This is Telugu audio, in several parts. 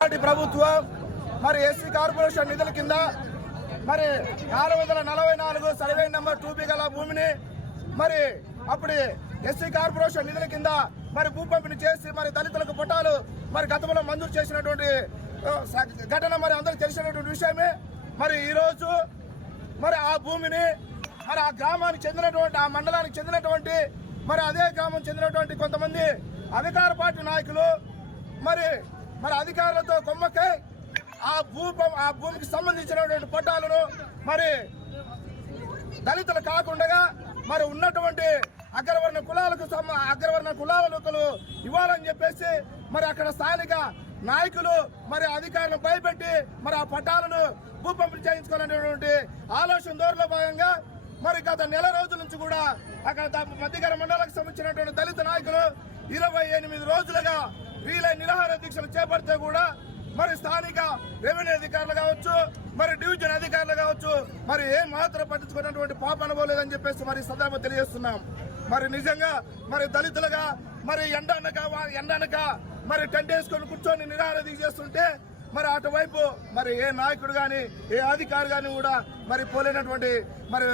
ప్రభుత్వం మరి ఎస్సీ కార్పొరేషన్ నిధుల కింద మరి నాలుగు వందల నలభై నాలుగు సర్వే నెంబర్ టూ బి గల భూమిని మరి అప్పుడు ఎస్సీ కార్పొరేషన్ నిధుల కింద మరి భూ పంపిణీ చేసి మరి దళితులకు పుట్టాలు మరి గతంలో మంజూరు చేసినటువంటి స- ఘటన మరి అందరికి తెలిసినటువంటి విషయమే. మరి ఈరోజు మరి ఆ భూమిని మరి ఆ గ్రామానికి చెందినటువంటి ఆ మండలానికి చెందినటువంటి మరి అదే గ్రామం చెందినటువంటి కొంతమంది అధికార పార్టీ నాయకులు మరి మరి అధికారులతో కొమ్మకై ఆ భూ ఆ భూమికి సంబంధించినటువంటి పట్టాలను మరి దళితులు కాకుండా మరి ఉన్నటువంటి అగ్రవర్ణ కులాలకు అగ్రవర్ణ కులాలకు ఇవ్వాలని చెప్పేసి మరి అక్కడ స్థానిక నాయకులు మరి అధికారులను భయపెట్టి మరి ఆ పట్టాలను భూ పంపిణీ చేయించుకోవాలనేటువంటి ఆలోచన ధోరణిలో భాగంగా మరి గత నెల రోజుల నుంచి కూడా అక్కడ మధ్యగర మండలానికి సంబంధించినటువంటి దళిత నాయకులు ఇరవై ఎనిమిది రోజులుగా వీళ్ళ నిరాహార దీక్షలు చేపడితే కూడా మరి స్థానిక రెవెన్యూ అధికారులు కావచ్చు మరి డివిజన్ అధికారులు కావచ్చు మరి ఏ మాత్రం పట్టించుకున్నటువంటి పాప అనుకోలేదని చెప్పేసి మరి సందర్భం తెలియజేస్తున్నాం. మరి నిజంగా మరి దళితులుగా మరి ఎండనక ఎండనక మరి టెంట్ వేసుకొని కూర్చొని నిరాహార దీక్ష చేస్తుంటే మరి అటువైపు మరి ఏ నాయకుడు గాని ఏ అధికారి గాని కూడా మరి పోలేనటువంటి మరి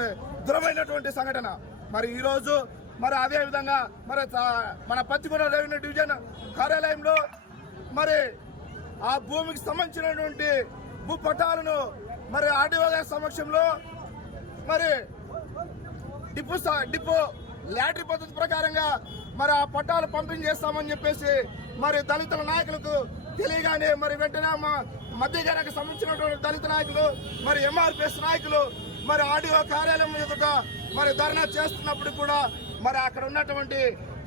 దృఢమైనటువంటి సంఘటన. మరి ఈరోజు మరి అదే విధంగా మరి మన పత్తికొండ రెవెన్యూ డివిజన్ కార్యాలయంలో మరి ఆ భూమికి సంబంధించినటువంటి భూ పట్టాలను మరి ఆర్డీఓ గారి సమక్షంలో మరి డిపో స- డిపో లాటరీ పద్ధతి ప్రకారంగా మరి ఆ పట్టాలు పంపిణీ చేస్తామని చెప్పేసి మరి దళితుల నాయకులకు తెలియగానే మరి వెంటనే మా మధ్యగారికి సంబంధించినటువంటి దళిత నాయకులు మరి ఎంఆర్పిఎస్ నాయకులు మరి ఆర్డీఓ కార్యాలయం ఎదుట మరి ధర్నా చేస్తున్నప్పుడు కూడా మరి అక్కడ ఉన్నటువంటి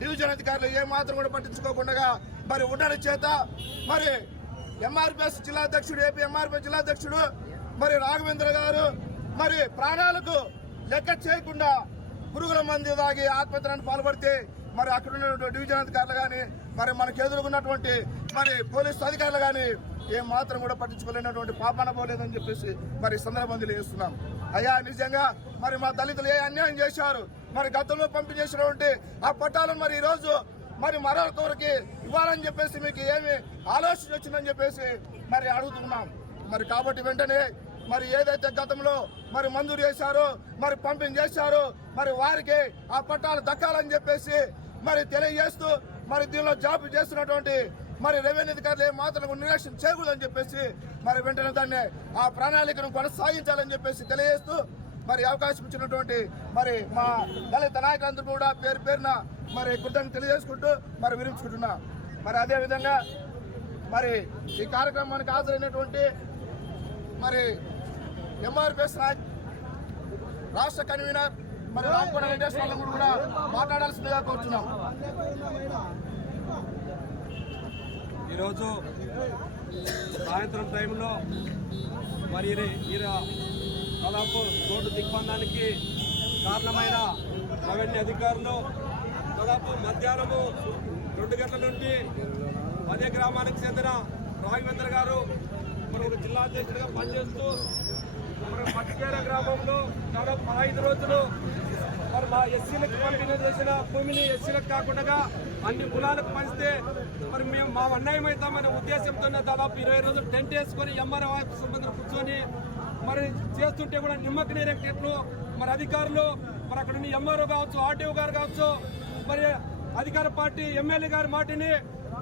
డివిజన్ అధికారులు ఏ మాత్రం కూడా పట్టించుకోకుండా మరి ఉండడం చేత మరి ఎంఆర్పిఎస్ జిల్లా అధ్యక్షుడు ఏపీ ఎంఆర్పిఎస్ జిల్లా అధ్యక్షుడు మరి రాఘవేంద్ర గారు మరి ప్రాణాలకు లెక్క చేయకుండా పురుగుల మంది తాగి ఆత్మహత్యలను పాల్పడితే మరి అక్కడ ఉన్నటువంటి డివిజన్ అధికారులు కానీ మరి మనకు ఎదుర్కొన్నటువంటి మరి పోలీసు అధికారులు కానీ ఏం మాత్రం కూడా పట్టించుకోలేనటువంటి పాపాన పోలేదని చెప్పేసి మరి సందర్భం తెలియజేస్తున్నాం. అయ్యా నిజంగా మరి మా దళితులు ఏ అన్యాయం చేశారు? మరి గతంలో పంపిణీ చేసినటువంటి ఆ పట్టాలను మరి ఈ రోజు మరి మరొకరికి ఇవ్వాలని చెప్పేసి మీకు ఏమి ఆలోచన వచ్చిందని చెప్పేసి మరి అడుగుతున్నాం. మరి కాబట్టి వెంటనే మరి ఏదైతే గతంలో మరి మంజూరు చేశారో మరి పంపిణీ చేశారో మరి వారికి ఆ పట్టాలు దక్కాలని చెప్పేసి మరి తెలియజేస్తూ మరి దీనిలో జాబ్ చేస్తున్నటువంటి మరి రెవెన్యూ అధికారులు ఏ మాత్రం నిర్లక్ష్యం చేయకూడదని చెప్పేసి మరి వెంటనే దాన్ని ఆ ప్రణాళికను కొనసాగించాలని చెప్పేసి తెలియజేస్తూ మరి అవకాశం ఇచ్చినటువంటి మరి మా దళిత నాయకులందరూ కూడా పేరు పేరున మరి కృతజ్ఞత తెలియజేసుకుంటూ మరి విరించుకుంటున్నా మరి అదేవిధంగా మరి ఈ కార్యక్రమానికి హాజరైనటువంటి మరి ఎంఆర్పిఎస్ నాయక్ రాష్ట్ర కన్వీనర్ మరి రామకొండ వెంకటేశ్వర కూడా మాట్లాడాల్సిందిగా కోరుతున్నాం ఈరోజు సాయంత్రం టైంలో మరి దాదాపు రోడ్డు దిగ్బంధానికి కారణమైన రెవెన్యూ అధికారులు దాదాపు మధ్యాహ్నము రెండు గంటల నుండి అదే గ్రామానికి చెందిన రాఘవేంద్ర గారు మరి జిల్లా అధ్యక్షుడిగా పనిచేస్తూ మన పట్టుకేర గ్రామంలో దాదాపు పదహైదు రోజులు మరి మా ఎస్సీలకు పంపిణీ చేసిన భూమిని ఎస్సీలకు కాకుండా అన్ని కులాలకు పంచితే మరి మేము మా అన్యాయం అవుతామనే ఉద్దేశంతో దాదాపు ఇరవై రోజులు టెంట్ వేసుకొని ఎంఆర్ఓ సంబంధం కూర్చొని మరి చేస్తుంటే కూడా నిమ్మక నీరెక్కినట్లు మరి అధికారులు మరి అక్కడ ఉన్న ఎంఆర్ఓ కావచ్చు ఆర్టీఓ గారు కావచ్చు మరి అధికార పార్టీ ఎమ్మెల్యే గారి మాటిని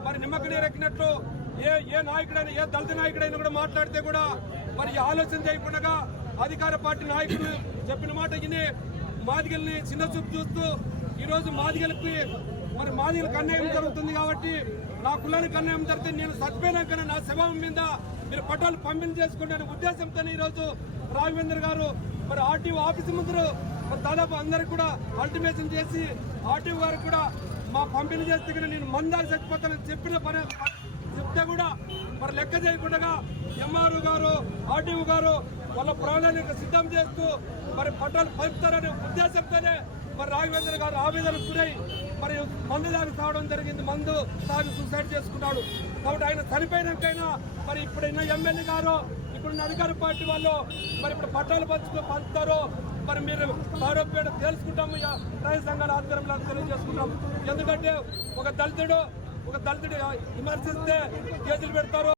మరి నిమ్మక నీరెక్కినట్లు ఏ ఏ నాయకుడైనా ఏ దళిత నాయకుడైనా కూడా మాట్లాడితే కూడా మరి ఆలోచన చేయకుండా అధికార పార్టీ నాయకులు చెప్పిన మాట విని మాదిగల్ని చిన్న చూపు చూస్తూ ఈరోజు మాదిగలకి మరి మాదిగలకు అన్యాయం జరుగుతుంది కాబట్టి నా కులానికి అన్యాయం జరిగితే నేను చచ్చిపోయినాకనే నా శవం మీద మీరు పట్టాలు పంపిణీ చేసుకోండి అనే ఉద్దేశంతో ఈరోజు రాఘవేంద్ర గారు మరి ఆర్టీఓ ఆఫీస్ ముందు మరి దాదాపు అందరికి కూడా అల్టిమేషన్ చేసి ఆర్టీఓ గారికి కూడా మా పంపిణీ చేస్తే నేను మందాలు చచ్చిపోతానని చెప్పిన పని చెప్తే కూడా మరి లెక్క చేయకుండా ఎంఆర్ఓ గారు ఆర్టీఓ గారు వాళ్ళ ప్రాణానికి సిద్ధం చేస్తూ మరి పట్టాలు పంపుతారనే ఉద్దేశంతోనే మరి రాఘవేంద్ర గారు ఆవేదనకు గురై మరి మందు దాగి తాగడం జరిగింది. మందు తాగి సూసైడ్ చేసుకున్నాడు. కాబట్టి ఆయన చనిపోయినాకైనా మరి ఇప్పుడున్న ఎమ్మెల్యే గారు ఇప్పుడున్న అధికార పార్టీ వాళ్ళు మరి ఇప్పుడు పట్టాలు పంచుకు పంచుతారో మరి మీరు ఆరోపణ తెలుసుకుంటాము. రైతు సంఘాల ఆధ్వర్యంలో తెలియజేసుకుంటాం ఎందుకంటే ఒక దళితుడు ఒక దళితుడు విమర్శిస్తే కేసులు పెడతారు.